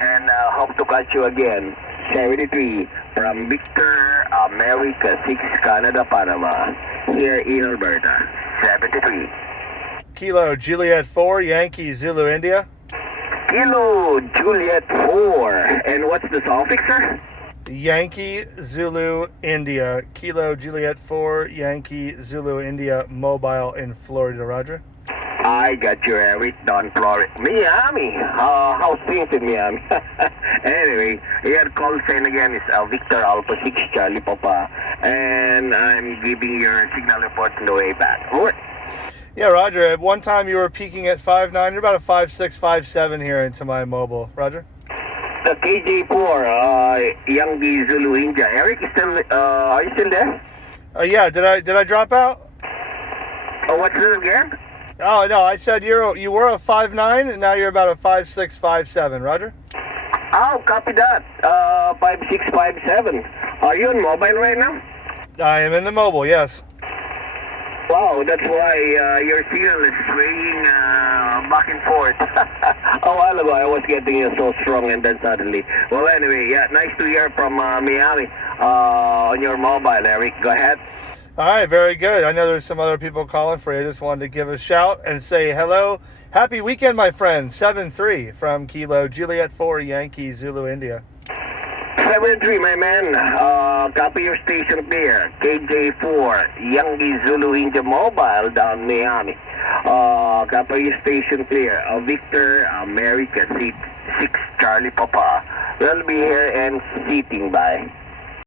and hope to catch you again. 73 from Victor, America 6, Canada, Panama, here in Alberta. 73. Kilo Juliet 4, Yankee Zulu India. Kilo Juliet 4. And what's the suffix, sir? Yankee Zulu India. Kilo Juliet 4, Yankee Zulu India, mobile in Florida. Roger. I got you, Eric, down Florida. Miami. How's things in Miami? Anyway, your call sign again is Victor Alpha 6 Charlie Papa. And I'm giving your signal report on the way back. Over. Yeah, Roger. At one time you were peaking at 5'9". You're about a 5'6", 5'7" here into my mobile. Roger. The KJ4, Yankee Zulu India. Eric, are you still there? Yeah. Did I drop out? Oh, what's it again? Oh no, I said you were a 5'9", and now you're about a 5'6", 5'7". Roger. Oh, copy that. 5'6", 5'7". Are you on mobile right now? I am in the mobile. Yes. Wow, that's why your signal is swaying back and forth. A while ago, I was getting you so strong, and then suddenly. Well, anyway, yeah, nice to hear from Miami on your mobile, Eric. Go ahead. All right, very good. I know there's some other people calling for you. I just wanted to give a shout and say hello. Happy weekend, my friend. 7-3 from Kilo Juliet 4, Yankee Zulu India. 7-3, my man. Copy your station clear. KJ4, Yankee Zulu India Mobile down Miami. Copy your station clear. Victor, America 6 Charlie Papa. We'll be here and sitting by.